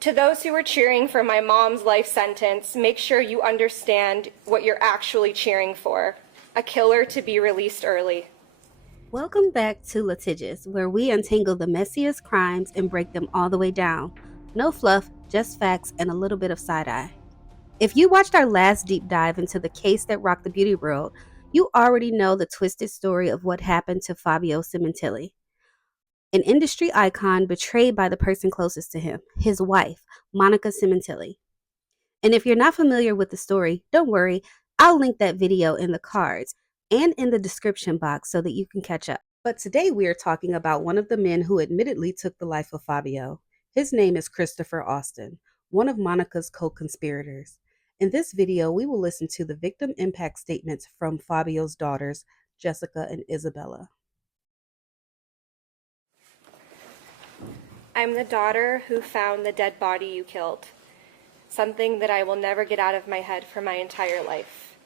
To those who are cheering for my mom's life sentence, make sure you understand what you're actually cheering for: a killer to be released early. Welcome back to Litigious, where we untangle the messiest crimes and break them all the way down. No fluff, just facts and a little bit of side-eye. If you watched our last deep dive into the case that rocked the beauty world, you already know the twisted story of what happened to Fabio Sementilli, an industry icon betrayed by the person closest to him, his wife, Monica Sementilli. And if you're not familiar with the story, don't worry, I'll link that video in the cards and in the description box so that you can catch up. But today we are talking about one of the men who admittedly took the life of Fabio. His name is Christopher Austin, one of Monica's co-conspirators. In this video, we will listen to the victim impact statements from Fabio's daughters, Jessica and Isabella. I'm the daughter who found the dead body you killed, something that I will never get out of my head for my entire life.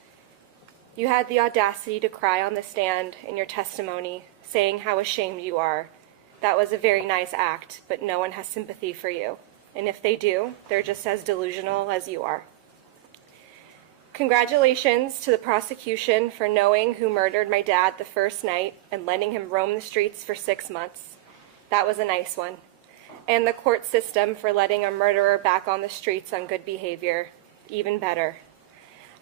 You had the audacity to cry on the stand in your testimony, saying how ashamed you are. That was a very nice act, but no one has sympathy for you. And if they do, they're just as delusional as you are. Congratulations to the prosecution for knowing who murdered my dad the first night and letting him roam the streets for 6 months. That was a nice one. And the court system for letting a murderer back on the streets on good behavior. Even better.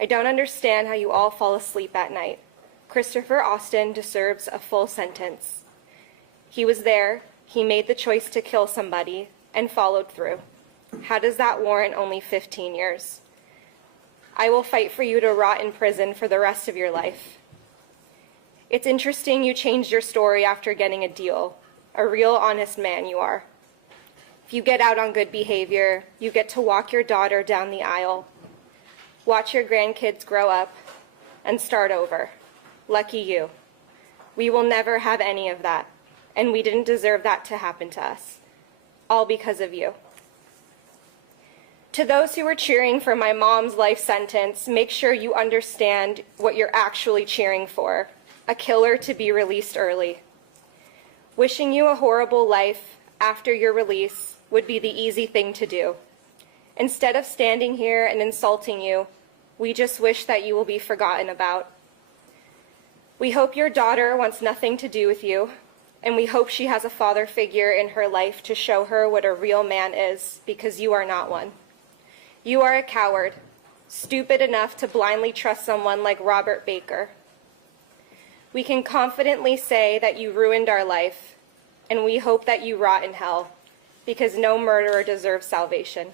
I don't understand how you all fall asleep at night. Christopher Austin deserves a full sentence. He was there, he made the choice to kill somebody, and followed through. How does that warrant only 15 years? I will fight for you to rot in prison for the rest of your life. It's interesting you changed your story after getting a deal. A real honest man you are. If you get out on good behavior, you get to walk your daughter down the aisle, watch your grandkids grow up, and start over. Lucky you. We will never have any of that, and we didn't deserve that to happen to us. All because of you. To those who are cheering for my mom's life sentence, make sure you understand what you're actually cheering for: a killer to be released early. Wishing you a horrible life after your release would be the easy thing to do. Instead of standing here and insulting you, we just wish that you will be forgotten about. We hope your daughter wants nothing to do with you, and we hope she has a father figure in her life to show her what a real man is, because you are not one. You are a coward, stupid enough to blindly trust someone like Robert Baker. We can confidently say that you ruined our life, and we hope that you rot in hell, because no murderer deserves salvation.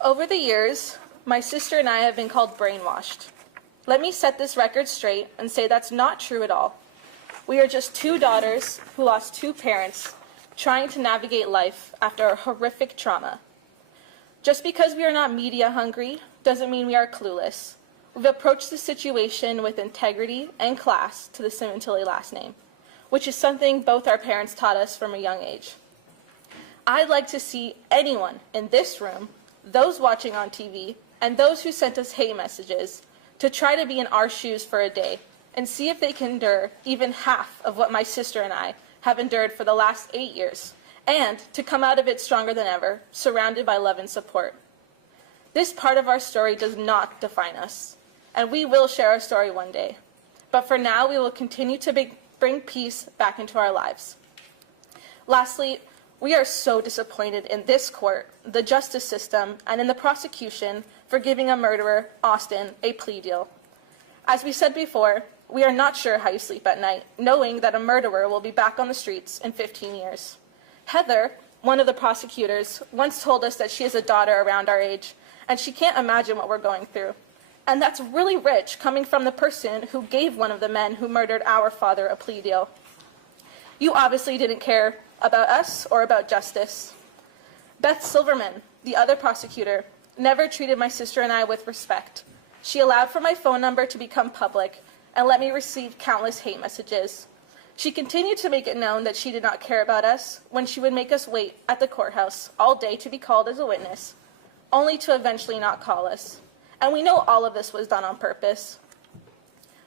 Over the years, my sister and I have been called brainwashed. Let me set this record straight and say that's not true at all. We are just two daughters who lost two parents trying to navigate life after a horrific trauma. Just because we are not media hungry doesn't mean we are clueless. We've approached the situation with integrity and class to the Sementilli last name, which is something both our parents taught us from a young age. I'd like to see anyone in this room, those watching on TV, and those who sent us hate messages to try to be in our shoes for a day and see if they can endure even half of what my sister and I have endured for the last 8 years, and to come out of it stronger than ever, surrounded by love and support. This part of our story does not define us, and we will share our story one day. But for now, we will continue to bring peace back into our lives. Lastly, we are so disappointed in this court, the justice system, and in the prosecution for giving a murderer, Austin, a plea deal. As we said before, we are not sure how you sleep at night, knowing that a murderer will be back on the streets in 15 years. Heather, one of the prosecutors, once told us that she has a daughter around our age, and she can't imagine what we're going through. And that's really rich, coming from the person who gave one of the men who murdered our father a plea deal. You obviously didn't care about us or about justice. Beth Silverman, the other prosecutor, never treated my sister and I with respect. She allowed for my phone number to become public and let me receive countless hate messages. She continued to make it known that she did not care about us when she would make us wait at the courthouse all day to be called as a witness, only to eventually not call us. And we know all of this was done on purpose.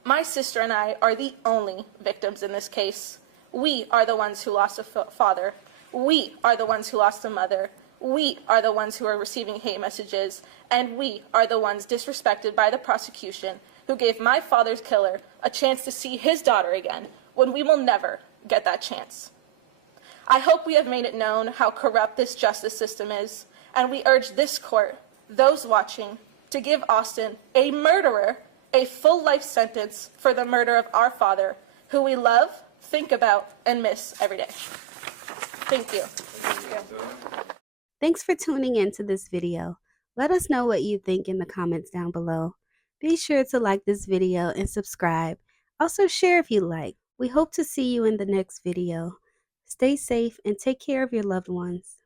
My sister and I are the only victims in this case. We are the ones who lost a father. We are the ones who lost a mother. We are the ones who are receiving hate messages. And we are the ones disrespected by the prosecution who gave my father's killer a chance to see his daughter again when we will never get that chance. I hope we have made it known how corrupt this justice system is, and we urge this court, those watching, to give Austin, a murderer, a full life sentence for the murder of our father, who we love, think about, and miss every day. Thank you. Thanks for tuning in to this video. Let us know what you think in the comments down below. Be sure to like this video and subscribe. Also share if you like. We hope to see you in the next video. Stay safe and take care of your loved ones.